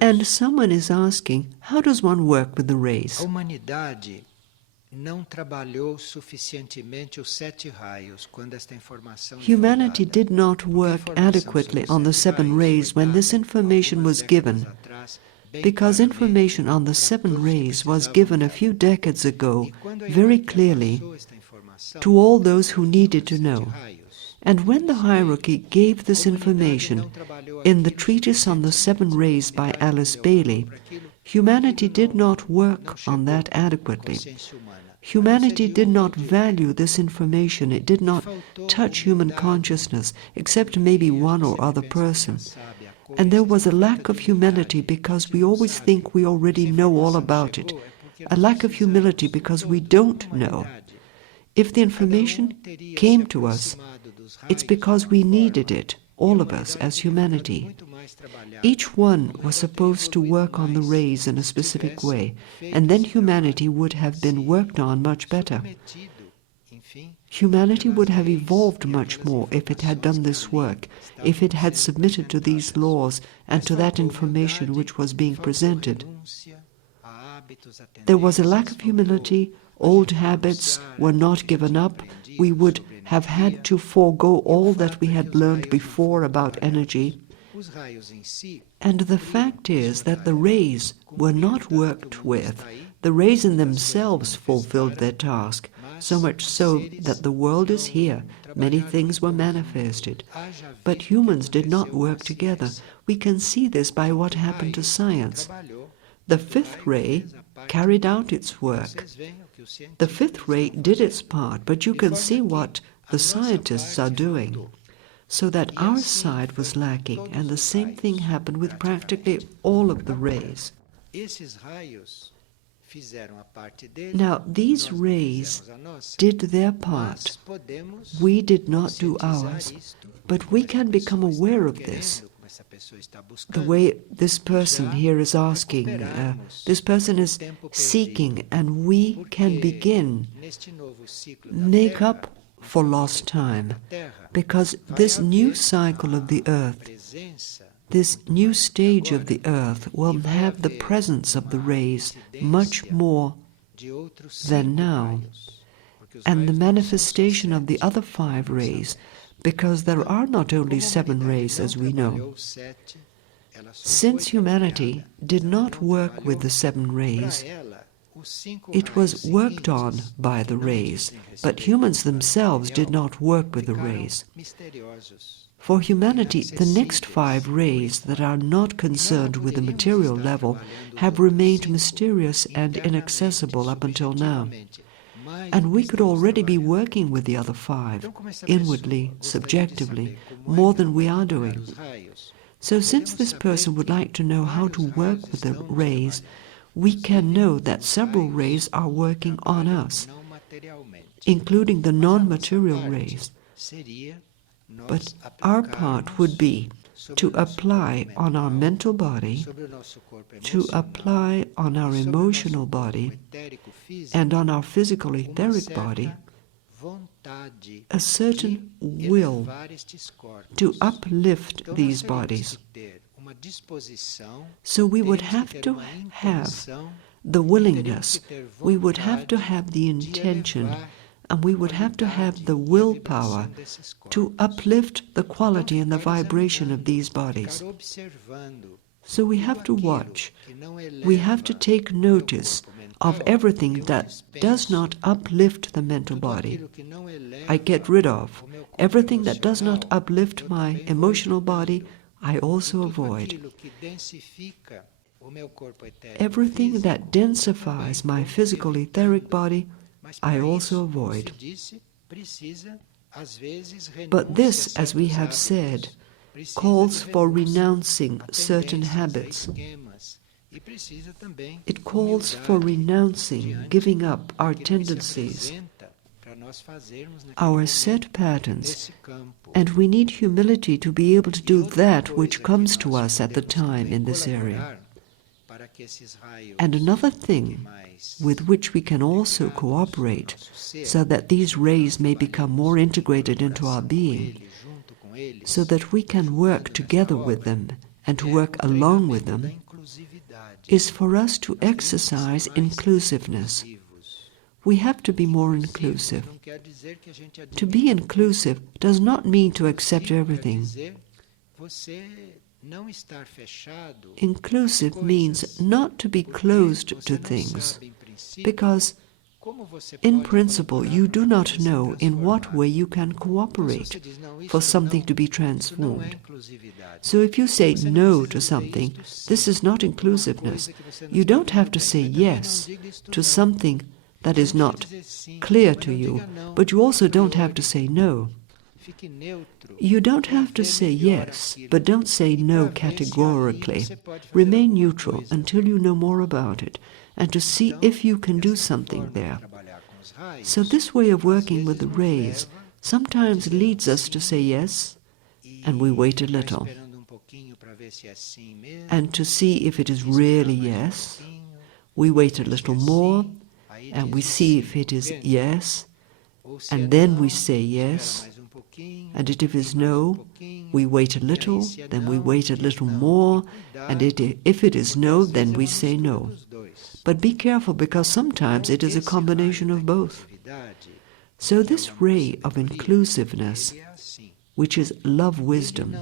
And someone is asking, how does one work with the rays? Humanity did not work adequately on the 7 rays when this information was given, because information on the 7 rays was given a few decades ago very clearly to all those who needed to know. And when the hierarchy gave this information in the treatise on the 7 rays by Alice Bailey, humanity did not work on that adequately. Humanity did not value this information. It did not touch human consciousness, except maybe one or other person. And there was a lack of humility because we always think we already know all about it. A lack of humility because we don't know. If the information came to us, it's because we needed it, all of us as humanity. Each one was supposed to work on the rays in a specific way, and then humanity would have been worked on much better. Humanity would have evolved much more if it had done this work, if it had submitted to these laws and to that information which was being presented. There was a lack of humility, old habits were not given up, we would have had to forego all that we had learned before about energy. And the fact is that the rays were not worked with. The rays in themselves fulfilled their task, so much so that the world is here. Many things were manifested. But humans did not work together. We can see this by what happened to science. The 5th ray carried out its work. The 5th ray did its part, but you can see what the scientists are doing. So that our side was lacking, and the same thing happened with practically all of the rays. Now, these rays did their part. We did not do ours, but we can become aware of this. The way this person here is asking, this person is seeking, and we can begin, make up for lost time, because this new cycle of the earth, this new stage of the earth will have the presence of the rays much more than now, and the manifestation of the other 5 rays, because there are not only 7 rays as we know. Since humanity did not work with the 7 rays, it was worked on by the rays, but humans themselves did not work with the rays. For humanity, the next 5 rays that are not concerned with the material level have remained mysterious and inaccessible up until now. And we could already be working with the other 5, inwardly, subjectively, more than we are doing. So since this person would like to know how to work with the rays, we can know that several rays are working on us, including the non-material rays. But our part would be to apply on our mental body, to apply on our emotional body, and on our physical etheric body, a certain will to uplift these bodies. So we would have to have the willingness, we would have to have the intention, and we would have to have the willpower to uplift the quality and the vibration of these bodies. So we have to watch, we have to take notice of everything that does not uplift the mental body. I get rid of. Everything that does not uplift my emotional body, I also avoid. Everything that densifies my physical etheric body, I also avoid. But this, as we have said, calls for renouncing certain habits. It calls for renouncing, giving up our tendencies, our set patterns, and we need humility to be able to do that which comes to us at the time in this area. And another thing with which we can also cooperate so that these rays may become more integrated into our being so that we can work together with them and to work along with them, is for us to exercise inclusiveness. We have to be more inclusive. To be inclusive does not mean to accept everything. Inclusive means not to be closed to things, because in principle you do not know in what way you can cooperate for something to be transformed. So if you say no to something, this is not inclusiveness. You don't have to say yes to something that is not clear to you, but you also don't have to say no. You don't have to say yes, but don't say no categorically. Remain neutral until you know more about it, and to see if you can do something there. So this way of working with the rays sometimes leads us to say yes, and we wait a little. And to see if it is really yes, we wait a little more, and we see if it is yes, and then we say yes, and if it is no, we wait a little, then we wait a little more, and if it is no, then we say no. But be careful, because sometimes it is a combination of both. So this ray of inclusiveness, which is love wisdom,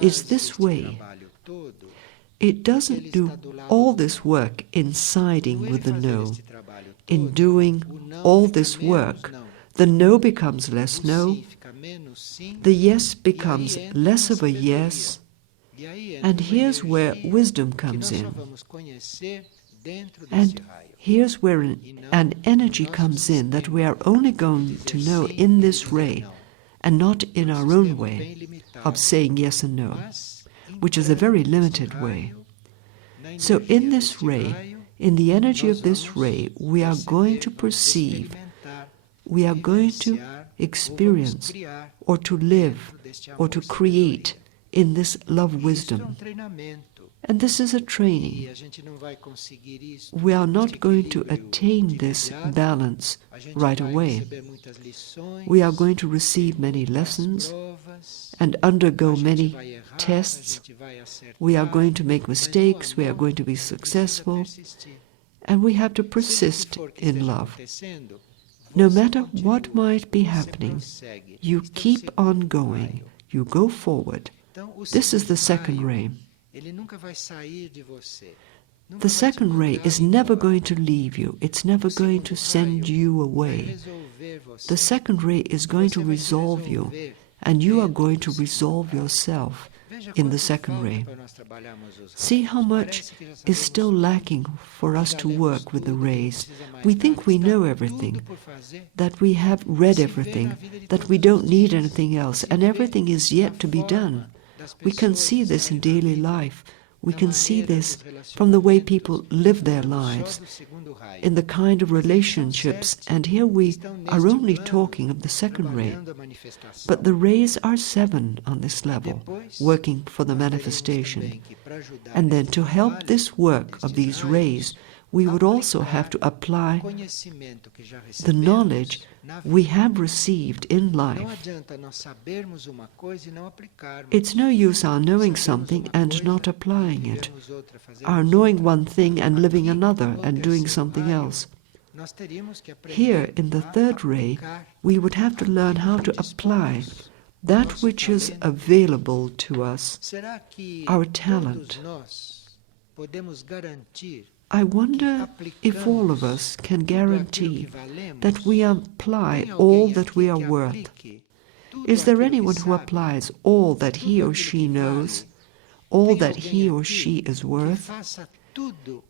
is this way. It doesn't do all this work in siding with the no. In doing all this work, the no becomes less no, the yes becomes less of a yes, and here's where wisdom comes in. And here's where an energy comes in that we are only going to know in this ray, and not in our own way of saying yes and no, which is a very limited way. So in this ray, in the energy of this ray, we are going to perceive, we are going to experience, or to live, or to create in this love wisdom. And this is a training. We are not going to attain this balance right away. We are going to receive many lessons and undergo many tests. We are going to make mistakes. We are going to be successful. And we have to persist in love. No matter what might be happening, you keep on going. You go forward. This is the second ray. The second ray is never going to leave you. It's never going to send you away. The second ray is going to resolve you, and you are going to resolve yourself in the second ray. See how much is still lacking for us to work with the rays. We think we know everything, that we have read everything, that we don't need anything else, and everything is yet to be done. We can see this in daily life. We can see this from the way people live their lives, in the kind of relationships, and here we are only talking of the second ray. But the rays are 7 on this level, working for the manifestation. And then to help this work of these rays, we would also have to apply the knowledge we have received in life. It's no use our knowing something and not applying it, our knowing one thing and living another and doing something else. Here, in the third ray, we would have to learn how to apply that which is available to us, our talent. I wonder if all of us can guarantee that we apply all that we are worth. Is there anyone who applies all that he or she knows, all that he or she is worth?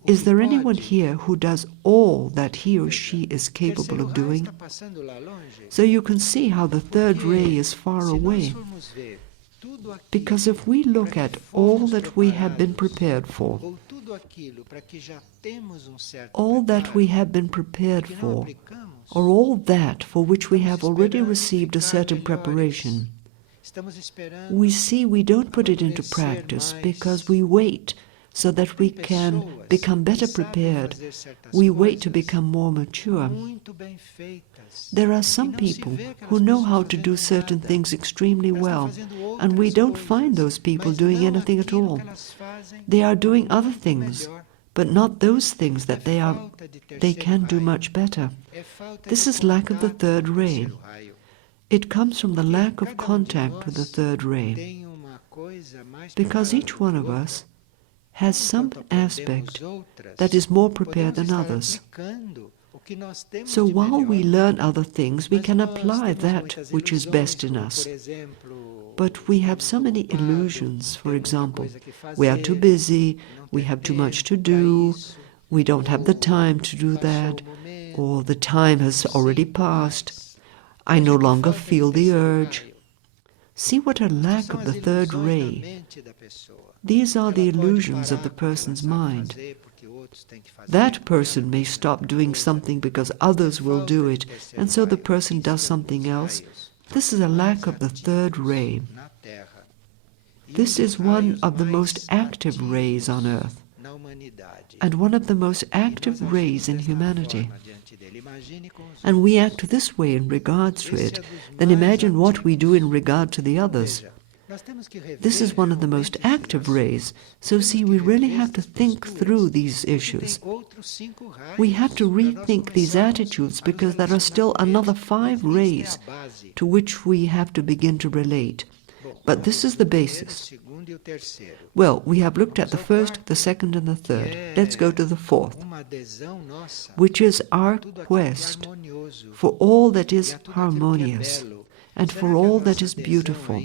Is there anyone here who does all that he or she is capable of doing? So you can see how the third ray is far away. Because if we look at all that we have been prepared for, all that we have been prepared for, or all that for which we have already received a certain preparation, we see we don't put it into practice because we wait so that we can become better prepared. We wait to become more mature. There are some people who know how to do certain things extremely well, and we don't find those people doing anything at all. They are doing other things, but not those things that they can do much better. This is lack of the third ray. It comes from the lack of contact with the third ray. Because each one of us has some aspect that is more prepared than others. So while we learn other things, we can apply that which is best in us. But we have so many illusions. For example, we are too busy, we have too much to do, we don't have the time to do that, or the time has already passed, I no longer feel the urge. See what a lack of the third ray. These are the illusions of the person's mind. That person may stop doing something because others will do it, and so the person does something else. This is a lack of the third ray. This is one of the most active rays on earth, and one of the most active rays in humanity. And we act this way in regards to it, then imagine what we do in regard to the others. This is one of the most active rays, so see, we really have to think through these issues. We have to rethink these attitudes because there are still another 5 rays to which we have to begin to relate. But this is the basis. Well, we have looked at the first, the second, and the third. Let's go to the fourth, which is our quest for all that is harmonious and for all that is beautiful.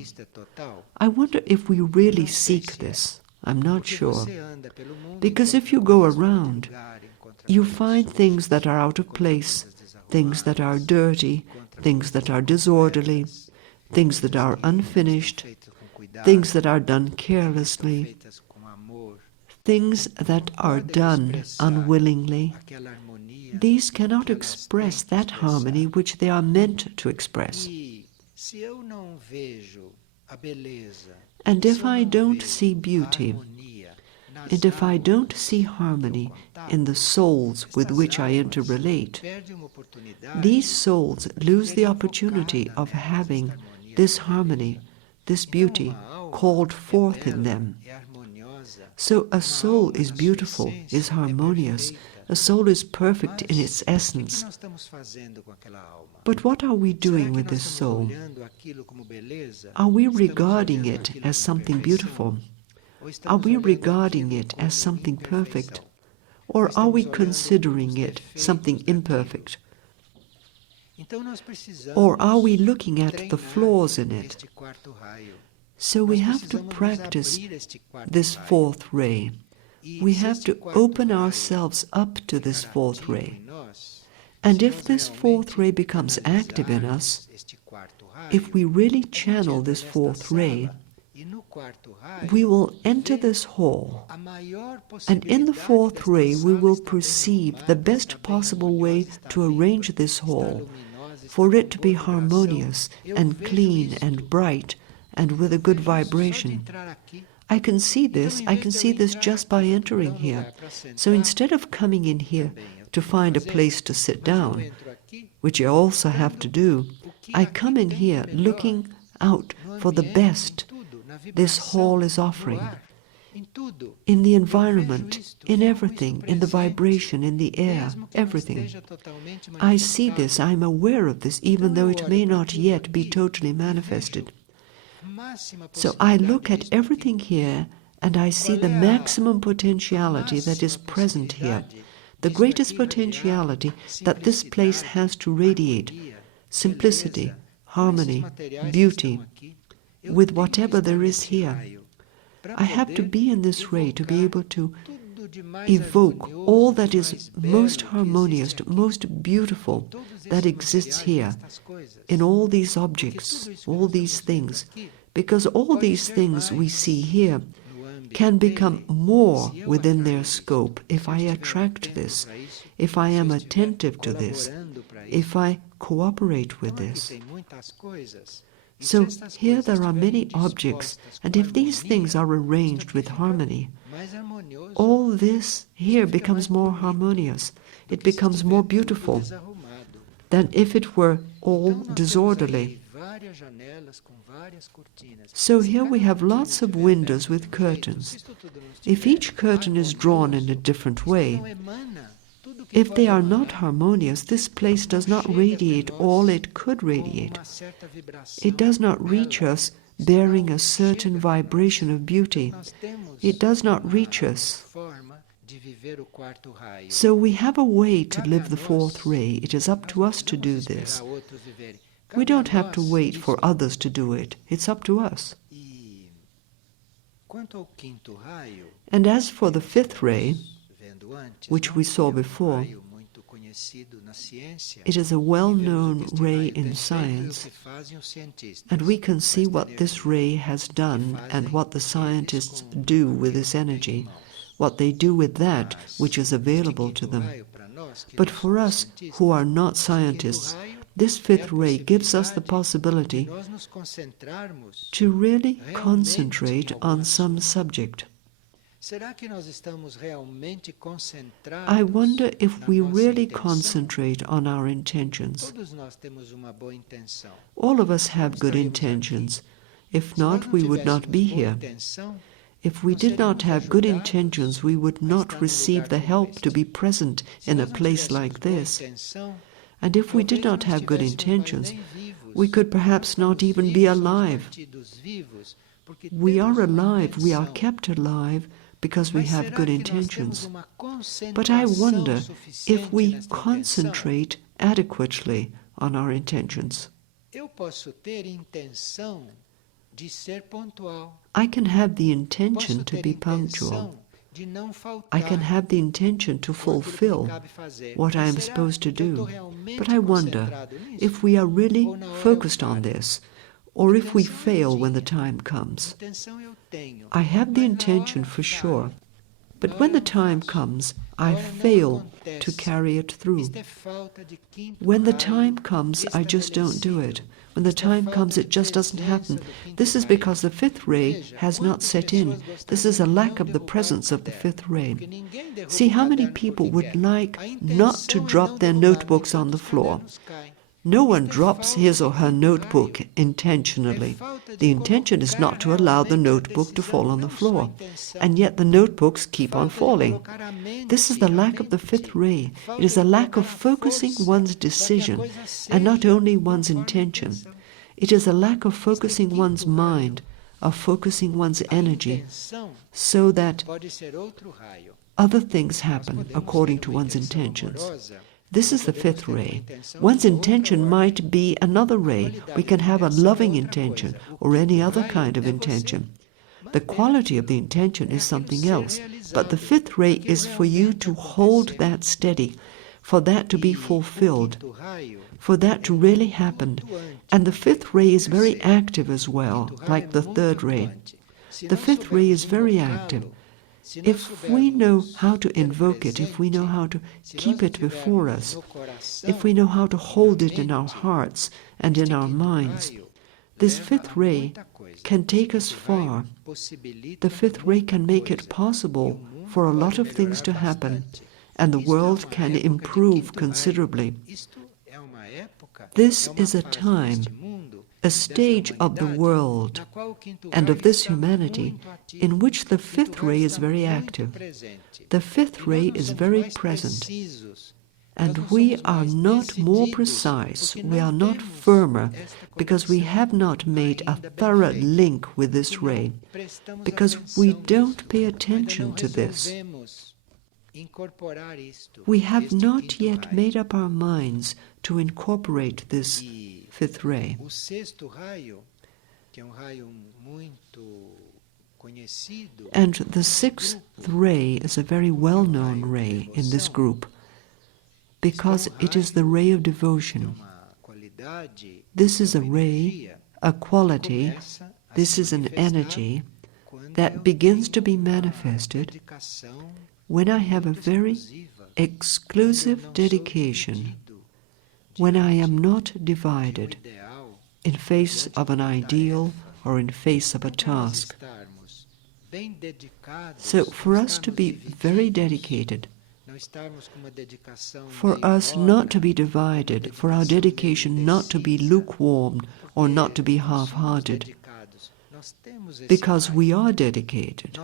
I wonder if we really seek this. I'm not sure. Because if you go around, you find things that are out of place, things that are dirty, things that are disorderly, things that are unfinished, things that are done carelessly, things that are done unwillingly. These cannot express that harmony which they are meant to express. And if I don't see beauty, and if I don't see harmony in the souls with which I interrelate, these souls lose the opportunity of having this harmony, this beauty called forth in them. So a soul is beautiful, is harmonious, a soul is perfect in its essence. But what are we doing with this soul? Are we regarding it as something beautiful? Are we regarding it as something perfect? Or are we considering it something imperfect? Or are we looking at the flaws in it? So we have to practice this fourth ray. We have to open ourselves up to this fourth ray. And if this fourth ray becomes active in us, if we really channel this fourth ray, we will enter this hall, and in the fourth ray we will perceive the best possible way to arrange this hall, for it to be harmonious and clean and bright and with a good vibration. I can see this just by entering here. So instead of coming in here to find a place to sit down, which I also have to do, I come in here looking out for the best this hall is offering. In the environment, in everything, in the vibration, in the air, everything. I see this, I'm aware of this, even though it may not yet be totally manifested. So I look at everything here and I see the maximum potentiality that is present here, the greatest potentiality that this place has to radiate, simplicity, harmony, beauty, with whatever there is here. I have to be in this ray to be able to evoke all that is most harmonious, most beautiful that exists here, in all these objects, all these things, because all these things we see here can become more within their scope if I attract this, if I am attentive to this, if I cooperate with this. So here there are many objects, and if these things are arranged with harmony, all this here becomes more harmonious. It becomes more beautiful than if it were all disorderly. So here we have lots of windows with curtains. If each curtain is drawn in a different way, if they are not harmonious, this place does not radiate all it could radiate. It does not reach us bearing a certain vibration of beauty. It does not reach us. So we have a way to live the fourth ray. It is up to us to do this. We don't have to wait for others to do it. It's up to us. And as for the fifth ray, which we saw before, it is a well-known ray in science, and we can see what this ray has done and what the scientists do with this energy, what they do with that which is available to them. But for us who are not scientists, this fifth ray gives us the possibility to really concentrate on some subject. I wonder if we really concentrate on our intentions. All of us have good intentions. If not, we would not be here. If we did not have good intentions, we would not receive the help to be present in a place like this. And if we did not have good intentions, we could perhaps not even be alive. We are alive, we are kept alive because we have good intentions. But I wonder if we concentrate adequately on our intentions. I can have the intention to be punctual. I can have the intention to fulfill what I am supposed to do. But I wonder if we are really focused on this, or if we fail when the time comes. I have the intention for sure, but when the time comes, I fail to carry it through. When the time comes, I just don't do it. When the time comes, it just doesn't happen. This is because the fifth ray has not set in. This is a lack of the presence of the fifth ray. See how many people would like not to drop their notebooks on the floor. No one drops his or her notebook intentionally. The intention is not to allow the notebook to fall on the floor, and yet the notebooks keep on falling. This is the lack of the fifth ray. It is a lack of focusing one's decision, and not only one's intention. It is a lack of focusing one's mind, of focusing one's energy, so that other things happen according to one's intentions. This is the fifth ray. One's intention might be another ray. We can have a loving intention or any other kind of intention. The quality of the intention is something else, but the fifth ray is for you to hold that steady, for that to be fulfilled, for that to really happen. And the fifth ray is very active as well, like the third ray. The fifth ray is very active. If we know how to invoke it, if we know how to keep it before us, if we know how to hold it in our hearts and in our minds, this fifth ray can take us far. The fifth ray can make it possible for a lot of things to happen, and the world can improve considerably. This is a time, a stage of the world and of this humanity in which the fifth ray is very active. The fifth ray is very present, and we are not more precise, we are not firmer, because we have not made a thorough link with this ray, because we don't pay attention to this. We have not yet made up our minds to incorporate this fifth ray. And the sixth ray is a very well-known ray in this group, because it is the ray of devotion. This is a ray, a quality, this is an energy that begins to be manifested when I have a very exclusive dedication, when I am not divided. in face of an ideal or in face of a task. So for us to be very dedicated, for us not to be divided, for our dedication not to be lukewarm or not to be half-hearted, because we are dedicated.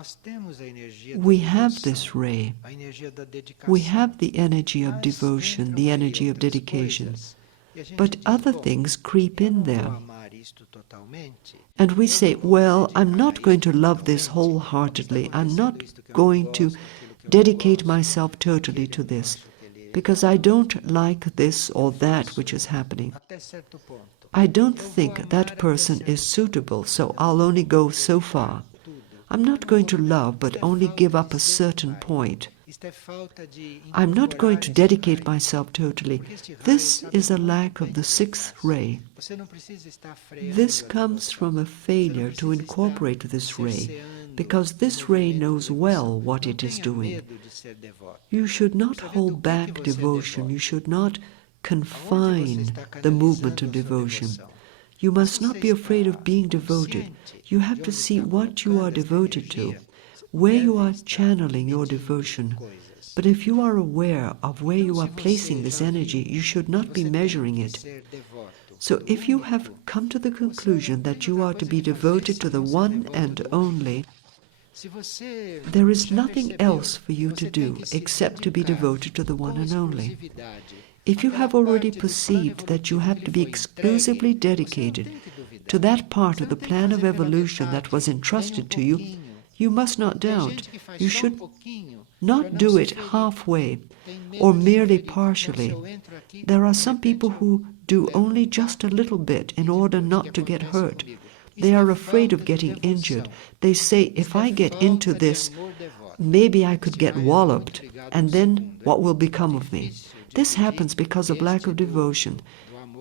We have this ray. We have the energy of devotion, the energy of dedication. But other things creep in there. And we say, well, I'm not going to love this wholeheartedly. I'm not going to dedicate myself totally to this, because I don't like this or that which is happening. I don't think that person is suitable, so I'll only go so far. I'm not going to love, but only give up a certain point. I'm not going to dedicate myself totally. This is a lack of the sixth ray. This comes from a failure to incorporate this ray, because this ray knows well what it is doing. You should not hold back devotion. You should not confine the movement of devotion. You must not be afraid of being devoted. You have to see what you are devoted to, where you are channeling your devotion. But if you are aware of where you are placing this energy, you should not be measuring it. So if you have come to the conclusion that you are to be devoted to the one and only, there is nothing else for you to do except to be devoted to the one and only. If you have already perceived that you have to be exclusively dedicated to that part of the plan of evolution that was entrusted to you, you must not doubt. You should not do it halfway or merely partially. There are some people who do only just a little bit in order not to get hurt. They are afraid of getting injured. They say, if I get into this, maybe I could get walloped, and then what will become of me? This happens because of lack of devotion.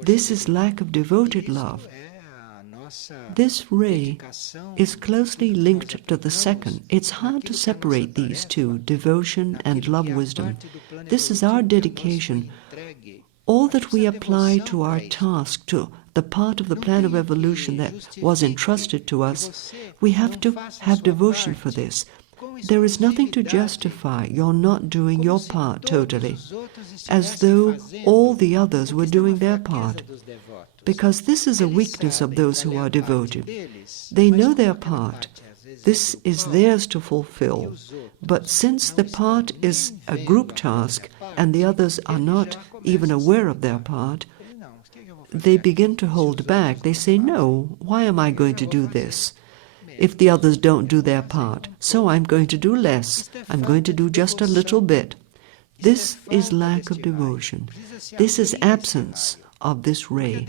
This is lack of devoted love. This ray is closely linked to the second. It's hard to separate these two, devotion and love wisdom. This is our dedication. All that we apply to our task, to the part of the plan of evolution that was entrusted to us, we have to have devotion for this. There is nothing to justify your not doing your part totally, as though all the others were doing their part, because this is a weakness of those who are devoted. They know their part. This is theirs to fulfill. But since the part is a group task and the others are not even aware of their part, they begin to hold back. They say, no, why am I going to do this if the others don't do their part? So I'm going to do less. I'm going to do just a little bit. This is lack of devotion. This is absence of this ray.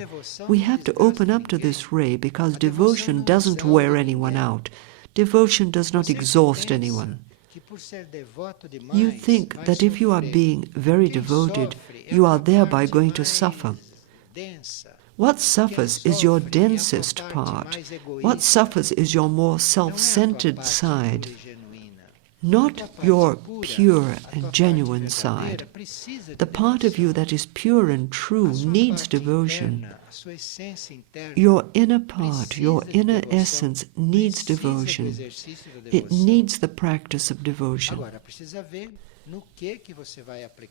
We have to open up to this ray, because devotion doesn't wear anyone out. Devotion does not exhaust anyone. You think that if you are being very devoted, you are thereby going to suffer. What suffers is your densest part. What suffers is your more self-centered side, not your pure and genuine side. The part of you that is pure and true needs devotion. Your inner part, your inner essence needs devotion. It needs the practice of devotion.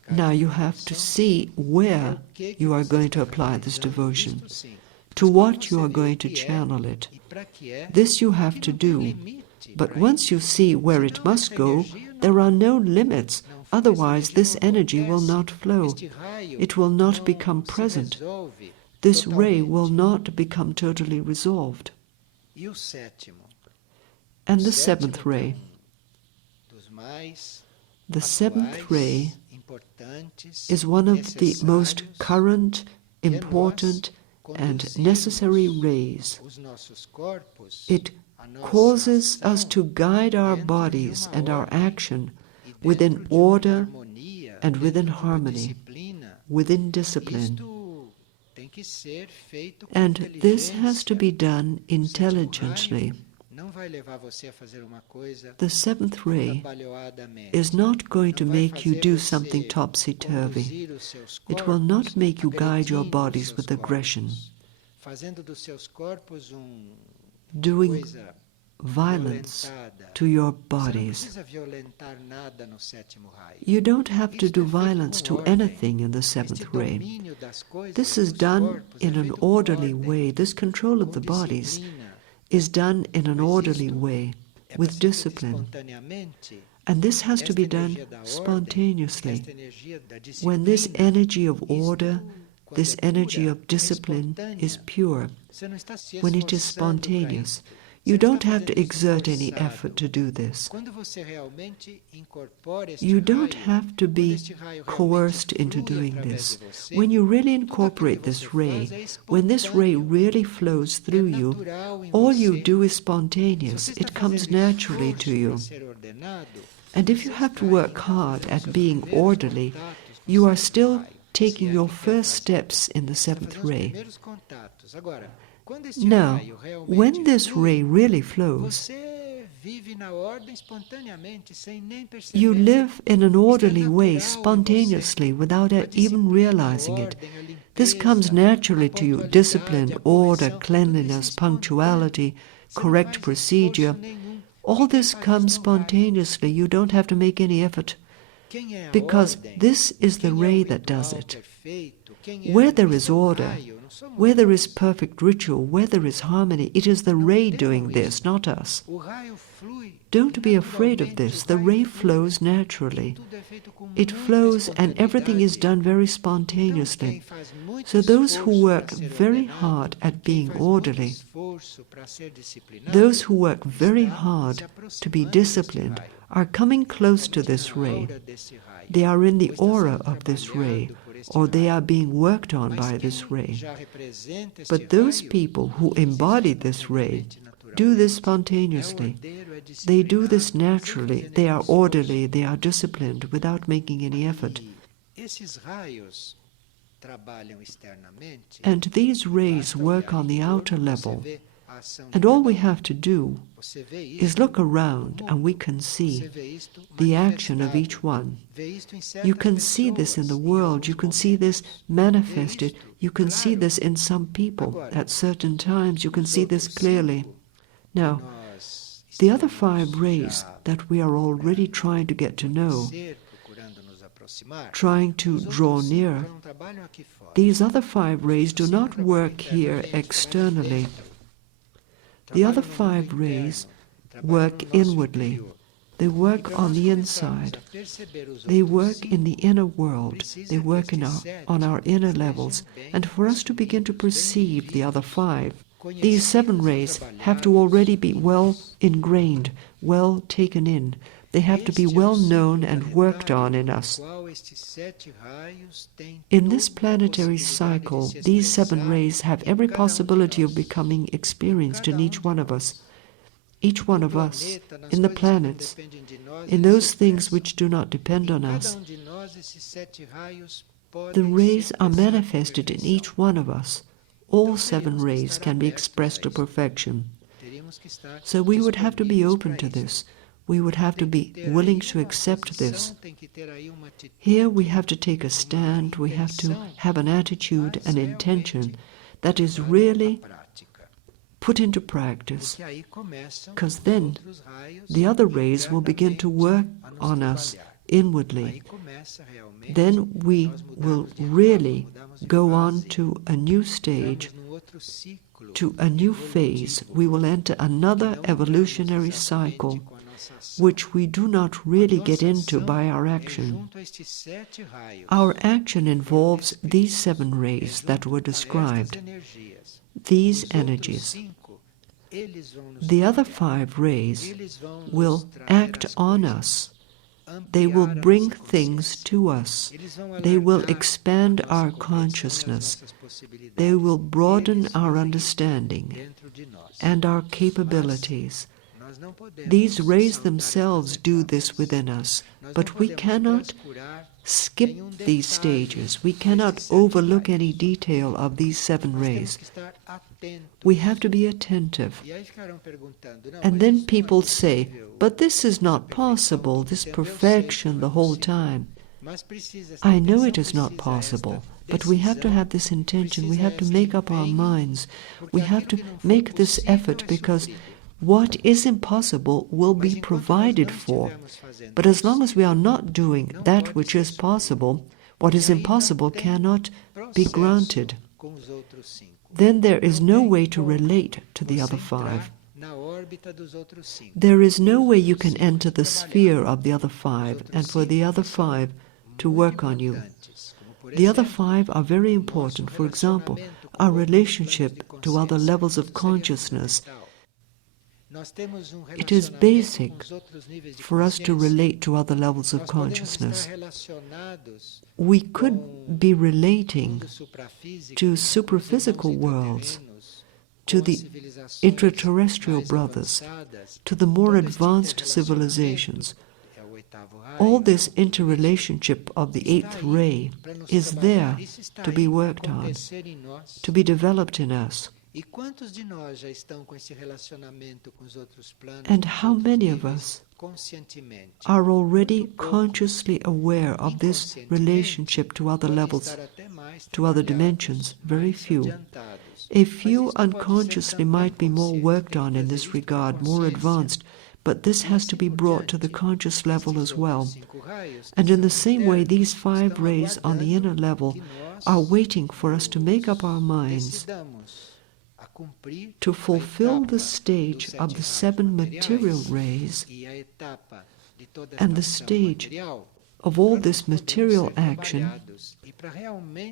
Now you have to see where you are going to apply this devotion, to what you are going to channel it. This you have to do. But once you see where it must go, there are no limits. Otherwise, this energy will not flow. It will not become present. This ray will not become totally resolved. And the seventh ray. The seventh ray is one of the most current, important, and necessary rays. It causes us to guide our bodies and our action within order and within harmony, within discipline. And this has to be done intelligently. The seventh ray is not going to make you do something topsy-turvy. It will not make you guide your bodies with aggression. doing violence to your bodies. You don't have to do violence to anything in the seventh ray. This is done in an orderly way. This control of the bodies is done in an orderly way, with discipline. And this has to be done spontaneously. When this energy of order, this energy of discipline is pure, when it is spontaneous, you don't have to exert any effort to do this. You don't have to be coerced into doing this. When you really incorporate this ray, when this ray really flows through you, all you do is spontaneous. It comes naturally to you. And if you have to work hard at being orderly, you are still taking your first steps in the seventh ray. Now, when this ray really flows, you live in an orderly way spontaneously without even realizing it. This comes naturally to you: discipline, order, cleanliness, punctuality, correct procedure. All this comes spontaneously. You don't have to make any effort, because this is the ray that does it. Where there is order, where there is perfect ritual, where there is harmony, it is the ray doing this, not us. Don't be afraid of this. The ray flows naturally. It flows and everything is done very spontaneously. So those who work very hard at being orderly, those who work very hard to be disciplined, are coming close to this ray. They are in the aura of this ray, or they are being worked on by this ray. But those people who embody this ray do this spontaneously. They do this naturally. They are orderly, they are disciplined without making any effort. And these rays work on the outer level. And all we have to do is look around and we can see the action of each one. You can see this in the world. You can see this manifested. You can see this in some people at certain times. You can see this clearly. Now, the other 5 rays that we are already trying to get to know, trying to draw near, these other 5 rays do not work here externally. The other 5 rays work inwardly. They work on the inside. They work in the inner world. They work on our inner levels. And for us to begin to perceive the other 5, these 7 rays have to already be well ingrained, well taken in. They have to be well known and worked on in us. In this planetary cycle, these 7 rays have every possibility of becoming experienced in each one of us. Each one of us, in the planets, in those things which do not depend on us. The rays are manifested in each one of us. All 7 rays can be expressed to perfection. So we would have to be open to this. We would have to be willing to accept this. Here we have to take a stand. We have to have an attitude, an intention that is really put into practice, because then the other rays will begin to work on us inwardly. Then we will really go on to a new stage, to a new phase. We will enter another evolutionary cycle, which we do not really get into by our action. Our action involves these 7 rays that were described, these energies. The other 5 rays will act on us. They will bring things to us. They will expand our consciousness. They will broaden our understanding and our capabilities. These rays themselves do this within us, but we cannot skip these stages. We cannot overlook any detail of these 7 rays. We have to be attentive. And then people say, but this is not possible, this perfection the whole time. I know it is not possible, But we have to have this intention, we have to make up our minds, we have to make this effort, because what is impossible will be provided for. But as long as we are not doing that which is possible, what is impossible cannot be granted. Then there is no way to relate to the other five. There is no way you can enter the sphere of the other five and for the other five to work on you. The other five are very important. For example, our relationship to other levels of consciousness. It is basic for us to relate to other levels of consciousness. We could be relating to supraphysical worlds, to the intraterrestrial brothers, to the more advanced civilizations. All this interrelationship of the eighth ray is there to be worked on, to be developed in us. And how many of us are already consciously aware of this relationship to other levels, to other dimensions? Very few. A few unconsciously might be more worked on in this regard, more advanced, but this has to be brought to the conscious level as well. And in the same way, these five rays on the inner level are waiting for us to make up our minds to fulfill the stage of the seven material rays and the stage of all this material action,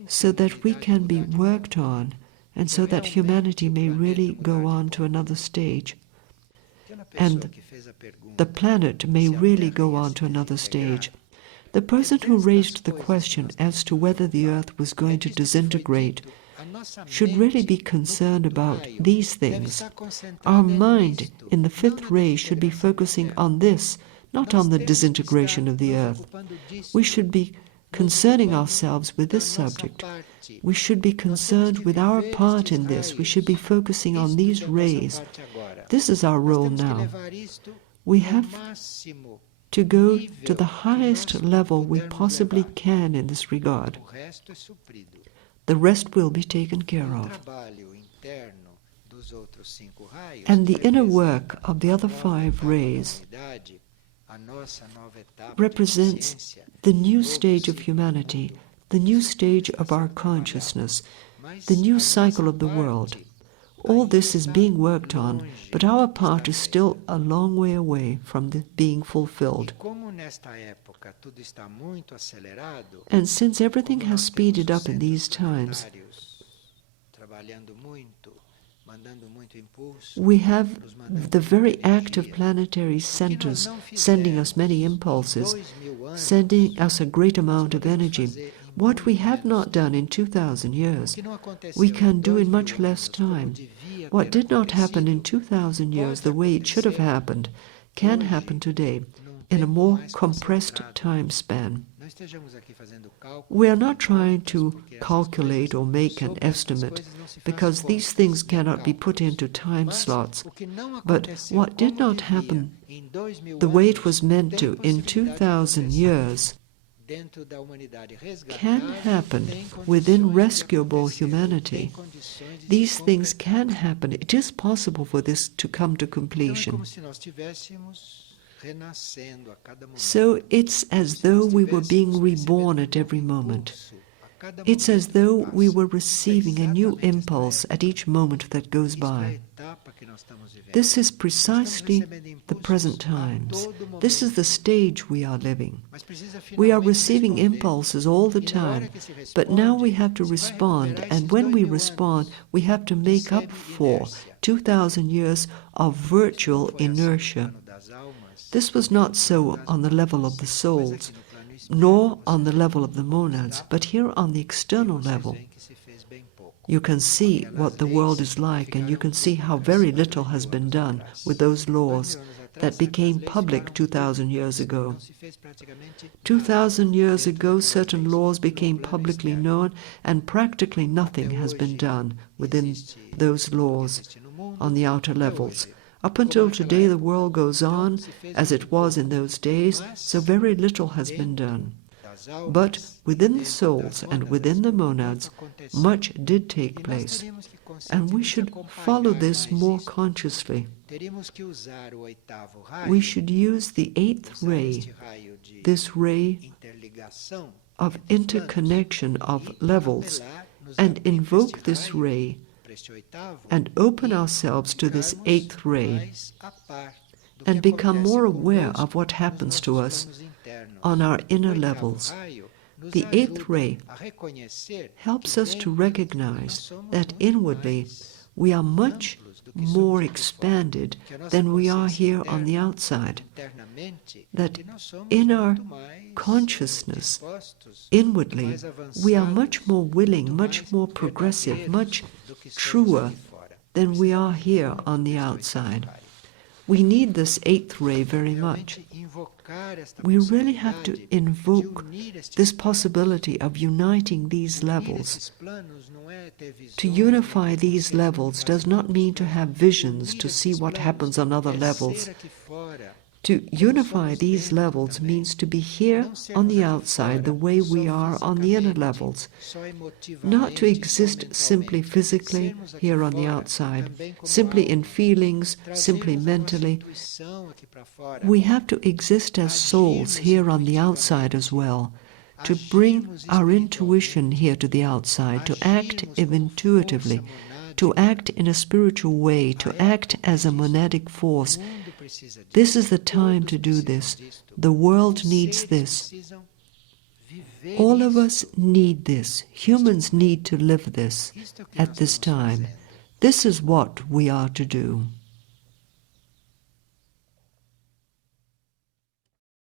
so that we can be worked on and so that humanity may really go on to another stage, and the planet may really go on to another stage. The person who raised the question as to whether the earth was going to disintegrate should really be concerned about these things. Our mind in the fifth ray should be focusing on this, not on the disintegration of the earth. We should be concerning ourselves with this subject. We should be concerned with our part in this. We should be focusing on these rays. This is our role now. We have to go to the highest level we possibly can in this regard. The rest will be taken care of. And the inner work of the other five rays represents the new stage of humanity, the new stage of our consciousness, the new cycle of the world. All this is being worked on, but our part is still a long way away from being fulfilled. And since everything has speeded up in these times, we have the very active planetary centers sending us many impulses, sending us a great amount of energy. What we have not done in 2,000 years, we can do in much less time. What did not happen in 2,000 years the way it should have happened can happen today in a more compressed time span. We are not trying to calculate or make an estimate, because these things cannot be put into time slots. But what did not happen the way it was meant to in 2,000 years can happen within rescuable humanity. These things can happen. It is possible for this to come to completion. So it's as though we were being reborn at every moment. It's as though we were receiving a new impulse at each moment that goes by. This is precisely the present times. This is the stage we are living. We are receiving impulses all the time, but now we have to respond, and when we respond, we have to make up for 2,000 years of virtual inertia. This was not so on the level of the souls, nor on the level of the monads, but here on the external level. You can see what the world is like, and you can see how very little has been done with those laws that became public 2,000 years ago. 2,000 years ago, certain laws became publicly known, and practically nothing has been done within those laws on the outer levels. Up until today, the world goes on as it was in those days, so very little has been done. But within the souls and within the monads, much did take place, and we should follow this more consciously. We should use the 8th ray, this ray of interconnection of levels, and invoke this ray and open ourselves to this 8th ray and become more aware of what happens to us on our inner levels. The 8th ray helps us to recognize that inwardly we are much more expanded than we are here on the outside, that in our consciousness, inwardly, we are much more willing, much more progressive, much truer than we are here on the outside. We need this 8th ray very much. We really have to invoke this possibility of uniting these levels. To unify these levels does not mean to have visions to see what happens on other levels. To unify these levels means to be here on the outside the way we are on the inner levels, not to exist simply physically here on the outside, simply in feelings, simply mentally. We have to exist as souls here on the outside as well, to bring our intuition here to the outside, to act intuitively, to act in a spiritual way, to act as a monadic force. This is the time to do this. The world needs this. All of us need this. Humans need to live this at this time. This is what we are to do.